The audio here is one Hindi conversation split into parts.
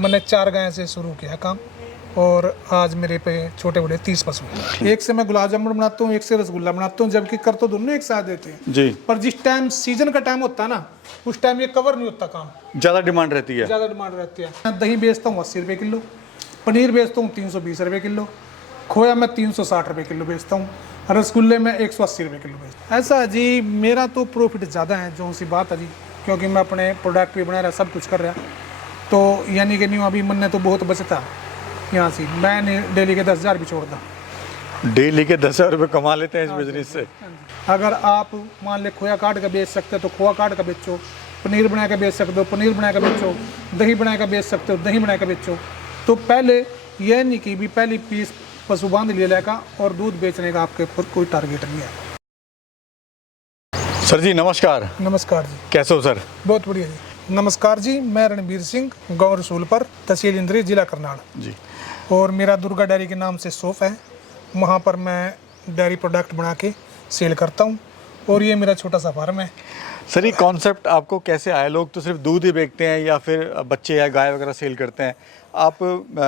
मैंने 4 गाय से शुरू किया काम और आज मेरे पे छोटे बड़े 30 पशु हैं। एक से मैं गुलाब जामुन बनाता हूँ, एक से रसगुल्ला बनाता हूँ, जबकि कर तो दोनों एक साथ देते हैं जी। पर जिस टाइम सीजन का टाइम होता है ना, उस टाइम ये कवर नहीं होता काम, ज़्यादा डिमांड रहती है। ज़्यादा डिमांड रहती है। मैं दही बेचता हूँ 80 रुपये किलो, पनीर बेचता हूँ 320 रुपये किलो, खोया मैं 360 रुपये किलो बेचता हूँ, रसगुल्ले में 180 रुपये किलो बेचता हूँ। ऐसा है जी, मेरा तो प्रॉफिट ज़्यादा है, जो सी बात है जी, क्योंकि मैं अपने प्रोडक्ट भी बना रहा, सब कुछ कर रहा, तो यानी कि नहीं अभी मन ने तो बहुत बचता यहाँ से। मैं डेली के 10,000 भी छोड़ता। डेली के 10,000 रुपये कमा लेते हैं इस बिजनेस से। अगर आप मान ले खोया काट कर बेच सकते हो तो खोया काट कर बेचो, पनीर बना के बेच सकते हो पनीर बना के बेचो, दही बना के बेच सकते हो दही बना के बेचो। तो पहले यह नहीं कि भी पहली पीस पशु बांध लिया जाएगा और दूध बेचने का आपके ऊपर कोई टारगेट नहीं है। सर जी नमस्कार। नमस्कार जी। कैसे हो सर? बहुत बढ़िया जी। नमस्कार जी, मैं रणबीर सिंह, गाँव रसूलपुर, तहसील इंद्री, जिला करनाल जी। और मेरा दुर्गा डेयरी के नाम से शॉप है। वहाँ पर मैं डेयरी प्रोडक्ट बना के सेल करता हूँ और ये मेरा छोटा सा फार्म है। सर ये कॉन्सेप्ट आपको कैसे आया? लोग तो सिर्फ दूध ही बेचते हैं या फिर बच्चे या गाय वगैरह सेल करते हैं, आप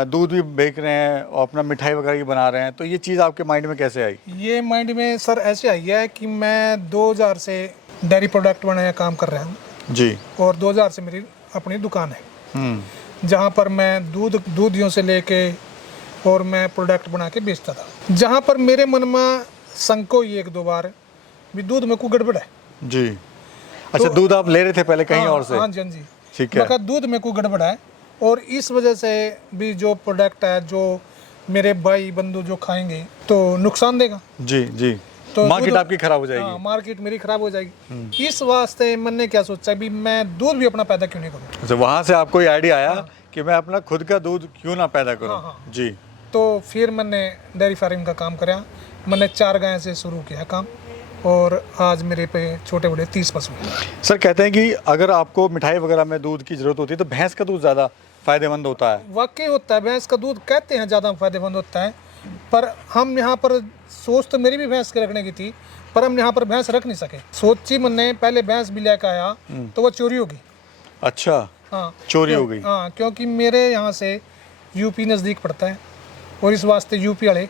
दूध भी बेच रहे हैं और अपना मिठाई वगैरह भी बना रहे हैं, तो ये चीज़ आपके माइंड में कैसे आई? ये माइंड में सर ऐसे आई है कि मैं 2000 से डेयरी प्रोडक्ट बनाया काम कर रहा हूँ जी। और 2000 से मेरी अपनी दुकान है, जहाँ पर मैं दूधियों से लेके और मैं प्रोडक्ट बना के बेचता था। जहाँ पर मेरे मन में संको ही 1-2 बार भी दूध में को गड़बड़ है जी। अच्छा, दूध आप ले रहे थे पहले कहीं और से? हाँ जी, हाँ जी। ठीक है। दूध में को गड़बड़ है और इस वजह से भी जो प्रोडक्ट है जो मेरे भाई बंधु जो खाएंगे तो नुकसान देगा। जी जी। तो मार्केट आपकी खराब हो जाएगी। हाँ, मार्केट मेरी खराब हो जाएगी। इस वास्ते मैंने क्या सोचा भी मैं दूध भी अपना पैदा क्यों नहीं करूँ। अच्छा, वहाँ से आपको ये आइडिया आया कि मैं अपना खुद का दूध क्यों ना पैदा करूँ। हाँ। जी। तो फिर मैंने डेयरी फार्मिंग का काम कराया। मैंने 4 गाय से शुरू किया काम और आज मेरे पे छोटे बड़े 30 पशु हैं। सर कहते हैं कि अगर आपको मिठाई वगैरह में दूध की ज़रूरत होती है तो भैंस का दूध ज़्यादा फ़ायदेमंद होता है। वाकई होता है, भैंस का दूध कहते हैं ज़्यादा फायदेमंद होता है, पर हम यहाँ पर सोच तो मेरी भी भैंस के रखने की थी, पर हम यहाँ पर भैंस रख नहीं सके। सोची मैंने पहले भैंस भी लेकर आया तो वो चोरी होगी। अच्छा। हाँ, चोरी हो गई। हाँ, क्योंकि मेरे यहाँ से यूपी नज़दीक पड़ता है और इस वास्ते यूपी वाले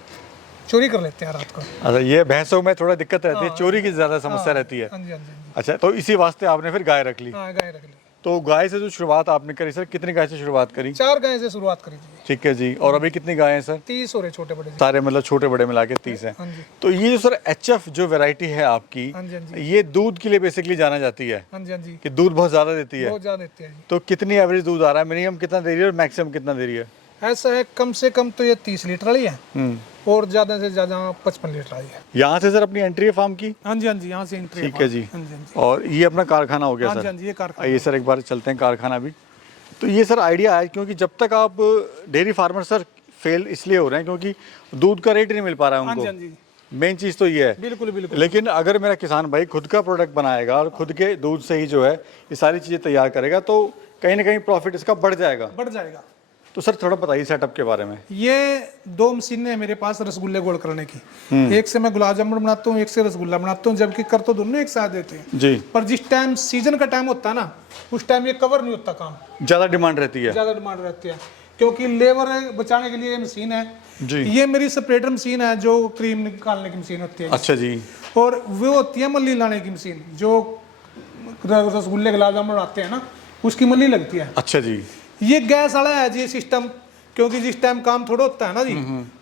चोरी कर लेते हैं रात को। अच्छा, ये भैंसों में थोड़ा दिक्कत रहती है, चोरी की ज़्यादा समस्या रहती है। हाँ जी, हाँ जी, हाँ जी। अच्छा, तो इसी वास्ते आपने फिर गाय रख ली। हाँ, गाय रख ली। तो गाय से जो शुरुआत आपने करी सर, कितनी गाय से शुरुआत करी? 4 गाय से शुरुआत करी थी। ठीक है जी। और अभी कितनी गाय हैं सर? 30 हो रहे छोटे बड़े। सारे मतलब छोटे बड़े मिला के 30 हैं। हाँ जी, तो ये जो सर HF जो वैरायटी है आपकी, हाँ जी, हाँ जी, ये दूध के लिए बेसिकली जाना जाती है हाँ जी, हाँ जी। कि दूध बहुत ज़्यादा देती है। बहुत ज़्यादा देते हैं जी। तो कितनी एवरेज दूध आ रहा है? मिनिमम कितना दे रही है और मैक्सिमम कितना दे रही है? ऐसा है, कम से कम तो ये 30 लीटर वाली है और ज़्यादा से ज़्यादा 55 लीटर वाली है। यहाँ से सर अपनी एंट्री है फार्म की? हाँ जी, हाँ जी, यहाँ से एंट्री। ठीक है जी। हाँ जी, हाँ जी, और ये अपना कारखाना हो गया हाँ जी, सर? हाँ जी, ये कारखाना। आइए सर एक बार चलते हैं कारखाना भी। तो ये सर आइडिया है, क्योंकि जब तक आप डेयरी फार्मर सर फेल इसलिए हो रहे हैं क्योंकि दूध का रेट नहीं मिल पा रहा है हाँ जी, उनको। हाँ जी, मेन चीज़ तो ये है। बिल्कुल बिल्कुल। लेकिन अगर मेरा किसान भाई खुद का प्रोडक्ट बनाएगा और खुद के दूध से ही जो है ये सारी चीज़ें तैयार करेगा तो कहीं ना कहीं प्रॉफिट इसका बढ़ जाएगा। बढ़ जाएगा। तो सर थोड़ा बताइए सेटअप के बारे में। ये 2 मशीनें हैं मेरे पास रसगुल्ले गोल करने की। एक से मैं गुलाब जामुन बनाता हूँ, एक से रसगुल्ला बनाता हूँ, जबकि कर तो दोनों एक साथ देते हैं जी। पर जिस टाइम सीजन का टाइम होता है ना, उस टाइम ये कवर नहीं होता काम, ज़्यादा डिमांड रहती है। ज़्यादा डिमांड रहती है, क्योंकि लेबर बचाने के लिए ये मशीन है जी। ये मेरी सेपरेटर मशीन है जो क्रीम निकालने की मशीन होती है। अच्छा जी। और वो होती है मल्ली लाने की मशीन, जो रसगुल्ले गुलाब जामुन बनाते हैं ना, उसकी मल्ली लगती है। अच्छा जी। ये गैस वाला है जी सिस्टम, क्योंकि जिस टाइम काम थोड़ा होता है ना जी,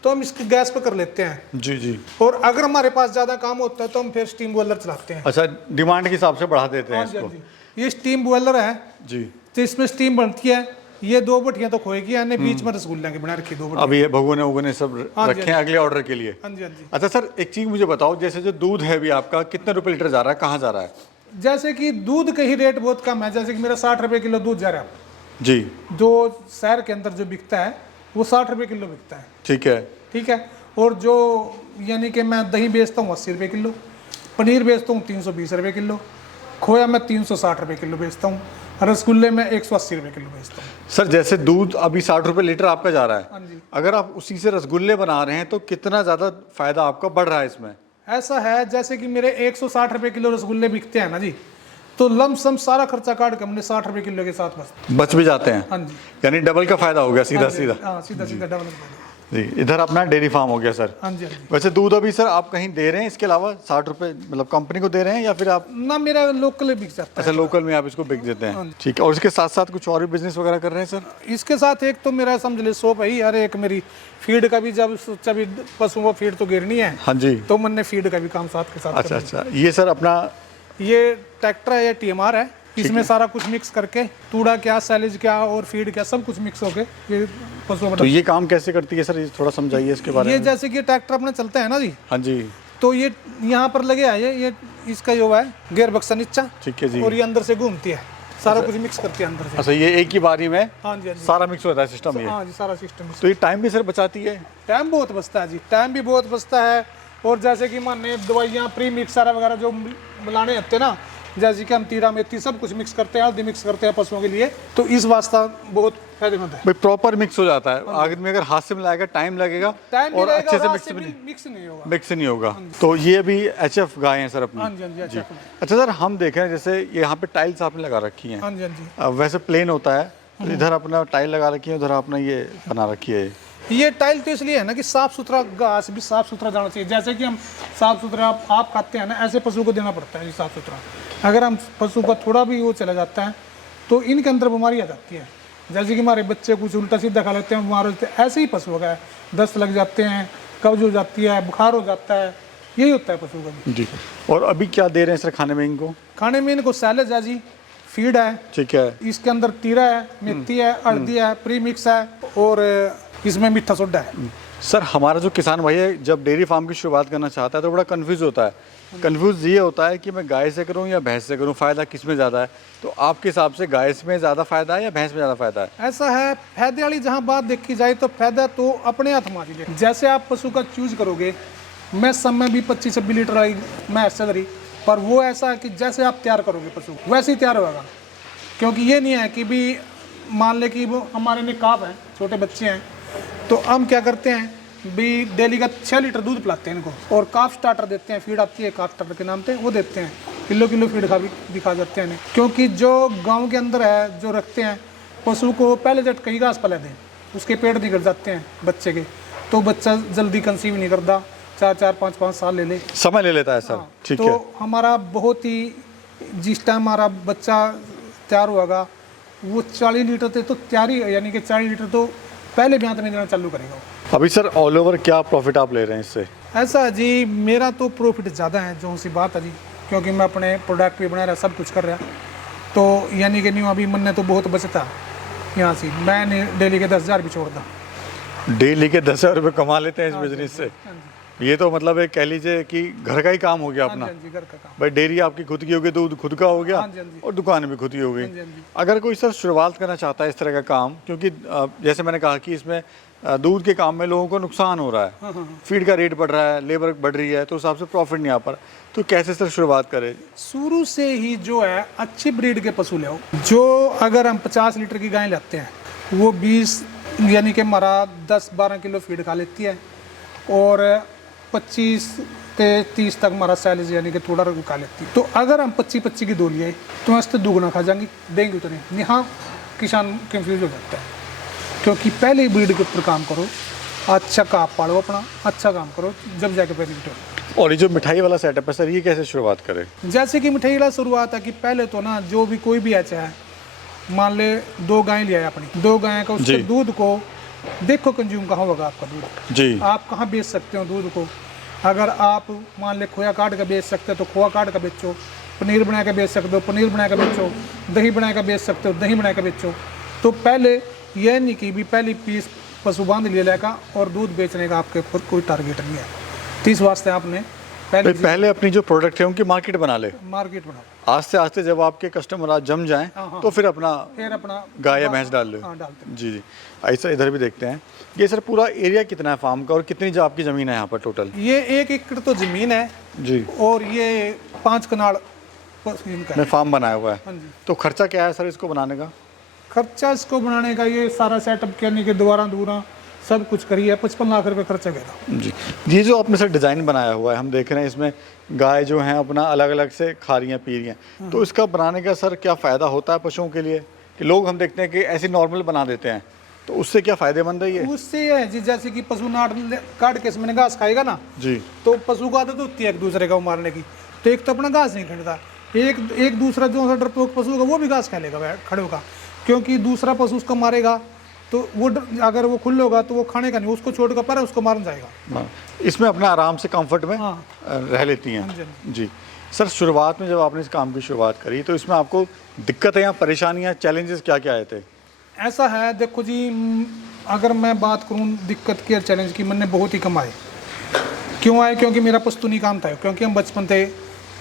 तो हम इसकी गैस पे कर लेते हैं जी जी। और अगर हमारे पास ज़्यादा काम होता है तो हम फिर स्टीम बॉयलर चलाते हैं। अच्छा, डिमांड के हिसाब से बढ़ा देते हैं हाँ जी, हाँ इसको। जी। ये स्टीम बॉयलर है जी। तो इसमें स्टीम बनती है। ये 2 भट्टियाँ तो खोए की है, बीच में रसगुल्ले की बना रखी 2 भट्टियाँ। अभी ये भगोने वगोने सब हाँ जी, रखे हैं अगले ऑर्डर के लिए। हाँ जी, हाँ जी। अच्छा सर एक चीज़ मुझे बताओ, जैसे जो दूध है अभी आपका कितने रुपए लीटर जा रहा है, कहाँ जा रहा है? जैसे कि दूध का ही रेट बहुत कम है, जैसे कि मेरा 60 रुपये किलो दूध जा रहा है जी। जो शहर के अंदर जो बिकता है वो 60 रुपये किलो बिकता है। ठीक है। ठीक है। और जो यानी कि मैं दही बेचता हूँ 80 रुपये किलो, पनीर बेचता हूँ 320 रुपये किलो, खोया मैं 360 रुपये किलो बेचता हूँ, रसगुल्ले में 180 रुपये किलो बेचता हूँ। सर जैसे दूध अभी 60 रुपये लीटर आपका जा रहा हाँ है, जी। अगर आप उसी से रसगुल्ले बना रहे हैं तो कितना ज़्यादा फायदा आपका बढ़ रहा है इसमें? ऐसा है जैसे कि मेरे 160 रुपये किलो रसगुल्ले बिकते हैं ना जी, तो लमसम सारा खर्चा काट के हमने 60 रुपए किलो के साथ बच भी जाते हैं। हाँ जी। यानी डबल का फायदा हो गया सीधा सीधा। हाँ, सीधा सीधा डबल। जी, इधर अपना डेयरी फार्म हो गया सर। हाँ जी, हाँ जी। वैसे दूध अभी सर आप कहीं दे रहे हैं इसके अलावा 60 रुपए मतलब कंपनी को दे रहे हैं या फिर आप? ना, मेरा लोकल बिक जाता है। अच्छा, लोकल में आप इसको बेच देते हैं, ठीक है। और इसके साथ साथ कुछ और भी बिजनेस वगैरह कर रहे हैं सर? इसके साथ एक तो मेरा समझ ले शॉप है ही, अरे एक मेरी फीड का भी, जब सोचा भी पशुओं को फीड तो गिरनी है, हाँ जी, तो मैंने फीड का भी काम साथ के साथ अच्छा अच्छा। ये सर अपना ये ट्रैक्टर है, ये TMR है, इसमें सारा कुछ मिक्स करके तूड़ा क्या, सैलेज क्या और फीड क्या सब कुछ मिक्स होके ये पशुओं तो ये काम कैसे करती है सर, ये थोड़ा समझाइए इसके बारे ये में। जैसे कि ट्रैक्टर अपना चलता है ना जी, हाँ जी, तो ये यहाँ पर लगे है, ये इसका जो है गियर बक्सा नीचा, ठीक है जी। और ये अंदर से घूमती है, सारा कुछ मिक्स करती है अंदर से। अच्छा, ये एक ही बारी में हाँ जी, हाँ जी, सारा मिक्स होता है सिस्टम ये? हाँ जी, सारा सिस्टम। तो ये टाइम भी सर बचाती है? टाइम बहुत बचता है जी, टाइम भी बहुत बचता है। और जैसे कि माने दवाइयाँ प्री मिक्स सारा वगैरह जो मिलाने आते हैं ना, जैसे कि हम तीरा मेथी सब कुछ मिक्स करते हैं, हल्दी मिक्स करते हैं पशुओं के लिए, तो इस वास्ता बहुत फायदेमंद है भाई। प्रॉपर मिक्स हो जाता है, आदमी अगर हाथ से मिलाएगा टाइम लगेगा टाइम और अच्छे से मिक्स नहीं होगा। मिक्स नहीं होगा। तो ये अभी HF गाय हैं सर अपनी? हाँ जी, हाँ जी, अच्छा। अच्छा सर, हम देख रहे हैं जैसे यहाँ पे टाइल्स आपने लगा रखी हैं। हाँ जी, हाँ जी। वैसे प्लेन होता है, तो इधर अपना टाइल लगा रखी है, उधर आपने ये बना रखी है। ये टाइल तो इसलिए है ना कि साफ सुथरा घास भी साफ सुथरा जाना चाहिए। जैसे कि हम साफ सुथरा आप खाते हैं ना, ऐसे पशु को देना पड़ता है साफ सुथरा। अगर हम पशु का थोड़ा भी वो चला जाता है तो इनके अंदर बीमारी आ जाती है। जैसे कि हमारे बच्चे कुछ उल्टा सीधा खा लेते हैं, बीमार हो जाते हैं, ऐसे ही पशु हो गया, दस्त लग जाते हैं, कब्ज हो जाती है, बुखार हो जाता है, यही होता है पशु का भी। जी। और अभी क्या दे रहे हैं सर खाने में इनको? खाने में इनको सैलेज है जी, फीड है, ठीक है, इसके अंदर तीरा है, मेथी है, हल्दी है, प्री मिक्स है, और इसमें मीठा सोडा है। सर हमारा जो किसान भाई है जब डेयरी फार्म की शुरुआत करना चाहता है तो बड़ा कंफ्यूज होता है। कंफ्यूज ये होता है कि मैं गाय से करूं या भैंस से करूं, फ़ायदा किस में ज़्यादा है? तो आपके हिसाब से गाय में ज़्यादा फ़ायदा है या भैंस में ज़्यादा फ़ायदा है? ऐसा है, फायदे वाली जहाँ बात देखी जाए तो फायदा तो अपने हाथ में है। जैसे आप पशु का चूज करोगे, मैं समय भी 25-26 लीटर वाली मैं चल रही, पर वो ऐसा है कि जैसे आप तैयार करोगे पशु वैसे ही तैयार होगा। क्योंकि ये नहीं है कि भी मान ले कि वो हमारे में काफ है, छोटे बच्चे हैं, तो हम क्या करते हैं भी डेली का 6 लीटर दूध पिलाते हैं इनको, और काफ स्टार्टर देते हैं, फीड आती है काफ स्टार्टर के नाम पे, वो देते हैं, किलो फीड दिखा जाते हैं। क्योंकि जो गांव के अंदर है जो रखते हैं पशु को, पहले जब कहीं घास पला दें उसके पेट निकल जाते हैं बच्चे के, तो बच्चा जल्दी कंसीव नहीं करता, 4-4, 5-5 साल ले समय ले लेता है सर। ठीक है। तो हमारा बहुत ही, जिस टाइम हमारा बच्चा तैयार होगा वो 40 लीटर से तो तैयारी, यानी कि 40 लीटर तो पहले ब्यात में देना चालू करेगा। अभी सर ऑल ओवर क्या प्रॉफिट आप ले रहे हैं इससे? ऐसा है जी, मेरा तो प्रॉफिट ज़्यादा है, जो सी बात है जी, क्योंकि मैं अपने प्रोडक्ट भी बना रहा, सब कुछ कर रहा, तो यानी कि नहीं अभी मन तो बहुत बचता यहाँ से। मैंने डेली के 10,000 भी छोड़ दा। डेली के 10,000 रुपये कमा लेते हैं इस बिजनेस से? ये तो मतलब एक कह लीजिए कि घर का ही काम हो गया अपना। घर का काम। भाई डेयरी आपकी खुद की होगी, दूध खुद का हो गया, और दुकान भी खुद की हो गई। अगर कोई सर शुरुआत करना चाहता है इस तरह का काम, क्योंकि जैसे मैंने कहा कि इसमें दूध के काम में लोगों को नुकसान हो रहा है, फीड का रेट बढ़ रहा है, लेबर बढ़ रही है, तो उस हिसाब से प्रॉफिट नहीं आ पा रहा, तो कैसे सर शुरुआत करें? शुरू से ही जो है अच्छी ब्रीड के पशु ले, जो अगर हम 50 लीटर की गाय लेते हैं वो 20 यानी कि हमारा 10-12 किलो फीड खा लेती है, और 25 से 30 तक हमारा सैलेज यानी कि थोड़ा खा लेती है। तो अगर हम 25-25 की दो लिए तो ऐसे दुगना खा जाएंगी, देंगे उतने नहीं। हाँ, किसान कंफ्यूज हो जाता है, क्योंकि पहले ही ब्रीड के ऊपर काम करो, अच्छा काम पालो अपना, अच्छा काम करो, जब जाके बेनिफिट हो। और ये जो मिठाई वाला सेटअप है सर, ये कैसे शुरुआत करें? जैसे कि मिठाई वाला शुरुआत है कि पहले तो ना जो भी कोई भी अच्छा है, मान ले 2 गाय लिया है अपनी, 2 गाय का उसके दूध को देखो कंज्यूम कहाँ होगा आपका दूध जी, आप कहाँ बेच सकते हो दूध को। अगर आप मान ले खोया काट का बेच सकते हो तो खोया काट का बेचो, पनीर बना के बेच सकते हो पनीर बना के बेचो, दही बना के बेच सकते हो दही बना के बेचो। तो पहले यह नहीं कि भी पहली पीस पशु बांध ले लेगा और दूध बेचने का आपके ऊपर कोई टारगेट नहीं है। तो इस वास्ते आपने पहले अपनी जो प्रोडक्ट है उनकी मार्केट बना ले, मार्केट बनाओ। आस्ते आस्ते जब आपके कस्टमर आज जम जाएं तो फिर अपना गाय या भैंस डाल लो। डालते हैं। जी जी। ऐसा इधर भी देखते हैं। ये सर पूरा एरिया कितना है फार्म का, और कितनी जो आपकी ज़मीन है यहाँ पर टोटल? ये 1 एकड़ तो ज़मीन है जी, और ये 5 कनाल इनका में फार्म बनाया हुआ है। हाँ जी। तो खर्चा क्या है सर इसको बनाने का? खर्चा इसको बनाने का, ये सारा सेटअप यानी कि दोबारा सब कुछ करिए, 55 लाख रुपए खर्चा गया था। जी, ये जो आपने सर डिज़ाइन बनाया हुआ है, हम देख रहे हैं इसमें गाय जो हैं अपना अलग अलग से खा रही हैं, पी रही हैं, तो इसका बनाने का सर क्या फ़ायदा होता है पशुओं के लिए? कि लोग हम देखते हैं कि ऐसे नॉर्मल बना देते हैं, तो उससे क्या फ़ायदेमंद है ये? उससे ये है जी, जैसे कि पशु नाट काट के इसमें घास खाएगा ना, जी, तो पशु को आदत होती है एक दूसरे को मारने की, तो एक तो अपना घास नहीं खरीदता, एक दूसरा जो सा डरपोक पशु होगा वो भी घास खा लेगा खड़े होगा, क्योंकि दूसरा पशु उसको मारेगा तो वो अगर वो खुले होगा तो वो खाने का नहीं, उसको छोड़ कर पर उसको मारना जाएगा। हाँ, इसमें अपना आराम से कंफर्ट में हाँ। रह लेती हाँ जी, हैं। जी सर, शुरुआत में जब आपने इस काम की शुरुआत करी तो इसमें आपको दिक्कतें या परेशानियाँ, चैलेंजेस क्या क्या आए थे? ऐसा है देखो जी, अगर मैं बात करूं दिक्कत की और चैलेंज की, मैंने बहुत ही कम आए। क्यों आए? क्योंकि मेरा पश्तूनी काम था, क्योंकि हम बचपन से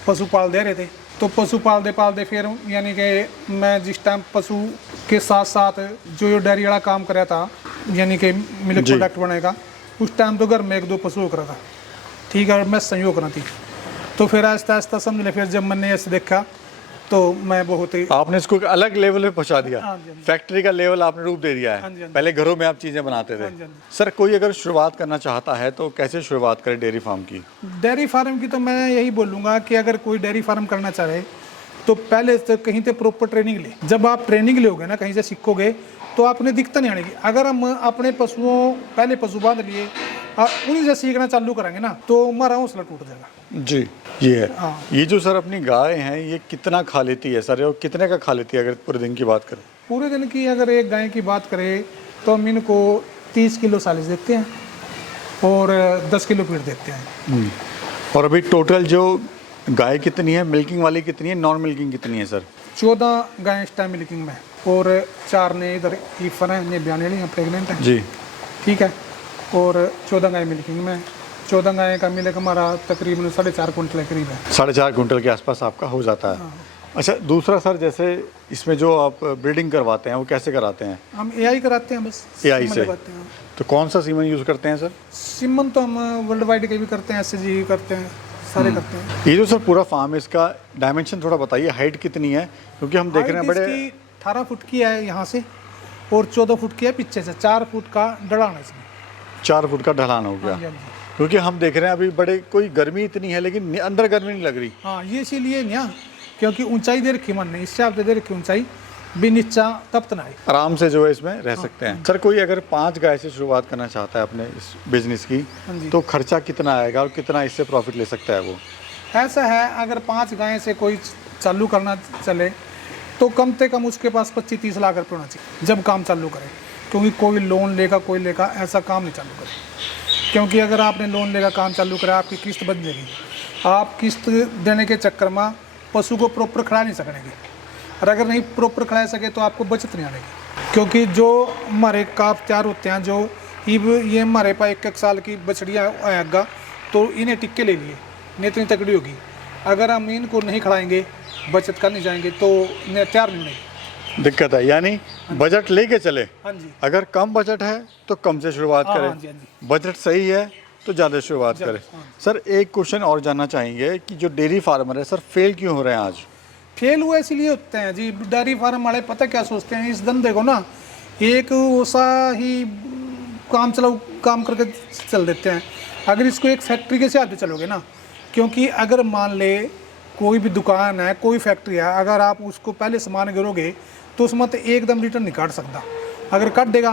पशु पाल दे रहे थे, तो पशु पालते फिर यानी कि मैं जिस टाइम पशु के साथ साथ जो डेयरी वाला काम कर रहा था, यानी कि मिल्क जी। प्रोडक्ट बनेगा, उस टाइम तो घर में 1-2 पशु हो रहा था, ठीक है, और मैं संयोग करा थी, तो फिर आहिस्ता आहिस्ता समझ ले, फिर जब मैंने ऐसे देखा तो मैं बहुत ही आपने इसको एक अलग लेवल पे पहुंचा दिया, हाँ जी, हाँ जी। फैक्ट्री का लेवल आपने रूप दे दिया हाँ है। जी, हाँ जी। पहले घरों में आप चीज़ें बनाते थे। हाँ जी, हाँ जी। सर, कोई अगर शुरुआत करना चाहता है तो कैसे शुरुआत करे डेयरी फार्म की? डेयरी फार्म की तो मैं यही बोलूँगा कि अगर कोई डेयरी फार्म करना चाहे तो पहले तो कहीं से प्रॉपर ट्रेनिंग ले। जब आप ट्रेनिंग लोगे ना, कहीं से सीखोगे, तो आपने दिक्कत नहीं आएगी। अगर हम अपने पशुओं पहले पशु बांध लिए और उन्हीं से सीखना चालू करेंगे ना, तो हमारा हौसला टूट जाएगा। जी, ये है। हाँ। ये जो सर अपनी गाय हैं, ये कितना खा लेती है सर, और कितने का खा लेती है अगर पूरे दिन की बात करें? पूरे दिन की अगर एक गाय की बात करें तो हम इनको 30 किलो सालिस देते हैं और 10 किलो फीड देते हैं। और अभी टोटल जो गाय कितनी है, मिल्किंग वाली कितनी है, नॉन मिल्किंग कितनी है सर? 14 गायें इस टाइम मिल्किंग में, और 4 ने इधर ईफर हैं, ने ब्याने लिए प्रेगनेंट हैं, जी, ठीक है, और 14 गाय मिल्किंग में। 14 गाय का मिल्क हमारा तकरीबन 4.5 कुंटल के करीब है। 4.5 कुंटल के आसपास आपका हो जाता है। अच्छा, दूसरा सर, जैसे इसमें जो आप ब्रीडिंग करवाते हैं वो कैसे कराते हैं? हम एआई कराते हैं, बस AI सीमन से? लगाते हैं। तो कौन सा सीमन यूज़ करते हैं सर? सीमन तो हम वर्ल्ड वाइड के भी करते हैं, एसएसजी करते हैं, सारे करते हैं। ये जो सर पूरा फार्म है, इसका डायमेंशन थोड़ा बताइए, हाइट कितनी है? क्योंकि हम देख रहे हैं हाइट बड़े इसकी 18 फुट की है यहाँ से, और 14 फुट की है पीछे से, 4 फुट का ढलान है इसमें। 4 फुट का ढलान हो हाँ गया। जी, हाँ जी। क्योंकि हम देख रहे हैं अभी बड़े, कोई गर्मी इतनी है लेकिन अंदर गर्मी नहीं लग रही। हाँ, ये इसीलिए नहीं, क्योंकि ऊंचाई दे रखी मन ने, इससे आप दे रखी ऊंचाई भी नीचा तप्त ना आए। आराम से जो है इसमें रह सकते हैं। सर, कोई अगर 5 गाय से शुरुआत करना चाहता है अपने इस बिजनेस की, हाँ जी। तो खर्चा कितना आएगा और कितना इससे प्रॉफिट ले सकता है वो? ऐसा है, अगर 5 गाय से कोई चालू करना चले तो कम से कम उसके पास 25-30 लाख रुपये होना चाहिए जब काम चालू करे, क्योंकि कोई लोन लेगा, कोई लेगा, ऐसा काम नहीं चालू करे। क्योंकि अगर आपने लोन लेगा, काम चालू करा, आपकी किस्त बच जाएगी, आप किस्त देने के चक्कर में पशु को प्रॉपर खड़ा नहीं सकेंगे, और अगर नहीं प्रॉपर खड़ा सके तो आपको बचत नहीं आएगी। क्योंकि जो हमारे काफ तैयार होते हैं, जो ये हमारे पास 1-1 साल की बछड़ियाँ आएगा, तो इन्हें टिक्के ले लिए, नहीं तो इतनी तकड़ी होगी। अगर हम इनको नहीं खड़ाएंगे, बचत करने जाएंगे, तो इन्हें तैयार नहीं होगी। दिक्कत है, यानी बजट लेके चले। हाँ जी, अगर कम बजट है तो कम से शुरुआत हाँ, करें, हाँ जी, हाँ जी। बजट सही है तो ज़्यादा शुरुआत करें। हाँ। सर, एक क्वेश्चन और जानना चाहेंगे कि जो डेयरी फार्मर है सर, फेल क्यों हो रहे हैं आज? फेल हुए इसलिए होते हैं जी, डेयरी फार्म वाले पता क्या सोचते हैं, इस धंधे को ना एक वैसा ही काम करके चल देते हैं। अगर इसको एक फैक्ट्री के हिसाब से चलोगे ना, क्योंकि अगर मान ले कोई भी दुकान है, कोई फैक्ट्री है, अगर आप उसको पहले सामान गिरोगे तो उसमें तो एकदम रिटर्न नहीं काट सकता। अगर काट देगा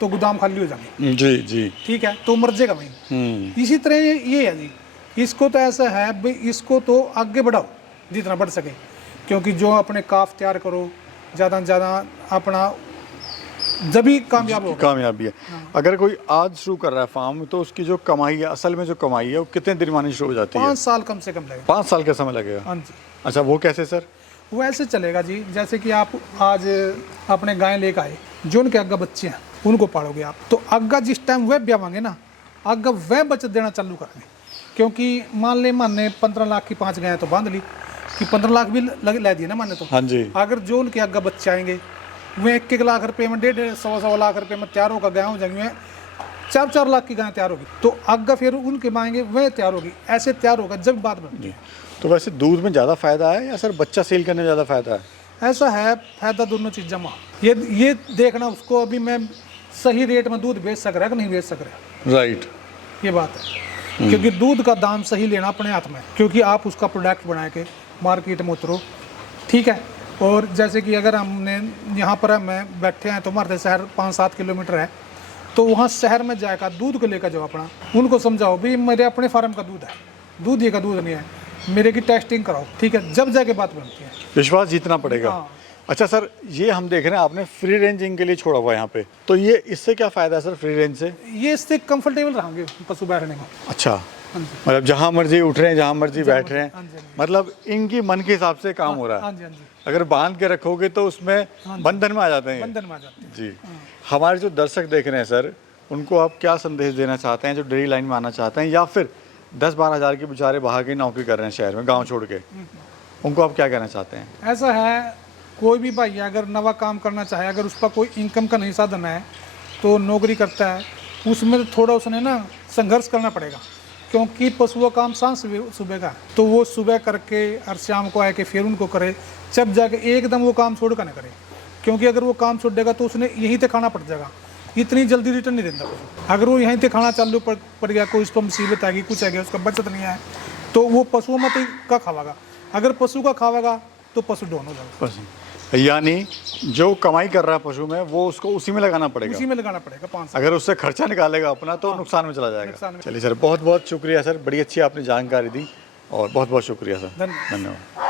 तो गोदाम खाली हो जाएंगे, जी जी। ठीक है, तो मर जाएगा वहीं। इसी तरह ये है जी, इसको तो ऐसा है भाई, इसको तो आगे बढ़ाओ जितना बढ़ सके, क्योंकि जो अपने काफ तैयार करो ज़्यादा से ज़्यादा अपना, जब भी कामयाब हो। कामयाबी है। अगर कोई आज शुरू कर रहा है फार्म, तो उसकी जो कमाई है, असल में जो कमाई है, वो कितने दिन मानी शुरू हो जाती है? 5 साल कम से कम लगेगा। 5 साल का समय लगेगा। हाँ जी, अच्छा, वो कैसे सर? वो ऐसे चलेगा जी, जैसे कि आप आज अपने गाय लेकर आए, जो उनके आगे बच्चे हैं उनको पालोगे आप, तो आगा जिस टाइम वह ब्यावांगे ना, आगा वह बचत देना चालू करेंगे। क्योंकि मान ले माने 15 लाख की 5 गायें तो बांध ली, कि 15 लाख भी ला दिए ना माने, तो हाँ जी। अगर जो उनके आगे बच्चे आएंगे वह 1-1 लाख रुपये में, 1.5-1.25 लाख रुपये में तैयार होकर गाय हो जाएंगे, 4-4 लाख की गाय तैयार होगी, तो आगे फिर उनके माएंगे वह तैयार होगी, ऐसे तैयार होगा जब बात बन। जी, तो वैसे दूध में ज़्यादा फायदा है या सर बच्चा सेल करने में ज़्यादा फायदा है? ऐसा है, फायदा दोनों चीज़ों में। ये देखना उसको, अभी मैं सही रेट में दूध बेच सक रहा है कि नहीं बेच सक रहा है, राइट। ये बात है। क्योंकि दूध का दाम सही लेना अपने हाथ में, क्योंकि आप उसका प्रोडक्ट बना के मार्केट में उतरो, ठीक है। और जैसे कि अगर हमने यहाँ पर मैं बैठे हैं तो हमारे शहर 5-7 किलोमीटर है, तो वहाँ शहर में जाएगा दूध को लेकर जाओ अपना, उनको समझाओ भी मेरे अपने फार्म का दूध है, दूध ये का दूध नहीं है, मेरे की टेस्टिंग कराओ, ठीक है, जब जाके बात बनती है। विश्वास जीतना पड़ेगा। हाँ। अच्छा सर, ये हम देख रहे हैं आपने फ्री रेंजिंग के लिए छोड़ा हुआ है यहाँ पे, तो ये इससे क्या फ़ायदा है सर फ्री रेंज से? ये इससे कंफर्टेबल रहेंगे पशु बैठने में। अच्छा, हाँ जी, मतलब जहाँ मर्जी उठ रहे हैं, जहाँ मर्जी बैठ रहे हाँ हैं, जी, हाँ जी। मतलब इनकी मन के हिसाब से काम हो रहा हाँ है। जी, हाँ जी, अगर बांध के रखोगे तो उसमें बंधन में आ जाते हैं। बंधन में आ जाते हैं। जी। हमारे जो दर्शक देख रहे हैं सर, उनको आप क्या संदेश देना चाहते हैं जो डेयरी लाइन में आना चाहते हैं, या फिर 10-12 हज़ार के बेचारे बाहर की नौकरी कर रहे हैं शहर में गांव छोड़ के, उनको आप क्या कहना चाहते हैं? ऐसा है, कोई भी भाई अगर नवा काम करना चाहे, अगर उसका कोई इनकम का नहीं साधन है तो नौकरी करता है, उसमें थोड़ा उसने ना संघर्ष करना पड़ेगा, क्योंकि पशु का काम शाम सुबह का, तो वो सुबह करके और शाम को आके फिर उनको करे, जब जाके एकदम वो काम छोड़ कर ना करे, क्योंकि अगर वो काम छोड़ देगा तो उसने यहीं से खाना पड़ जाएगा, इतनी जल्दी रिटर्न नहीं देता पशु। अगर वो यहीं से खाना चालू पड़ गया, कोई उस पर मुसीबत आ गई, कुछ आ गया, उसका बचत नहीं है, तो वो पशुओं में का खावेगा, अगर पशु का खावेगा तो पशु डाउन हो जाएगा। यानी जो कमाई कर रहा है पशु में, वो उसको उसी में लगाना पड़ेगा, उसी में लगाना पड़ेगा 5 अगर उससे खर्चा निकालेगा अपना तो नुकसान में चला जाएगा। नुकसान में। चलिए सर, बहुत बहुत शुक्रिया सर, बड़ी अच्छी आपने जानकारी दी और बहुत बहुत शुक्रिया सर, धन्यवाद। धन्यवाद।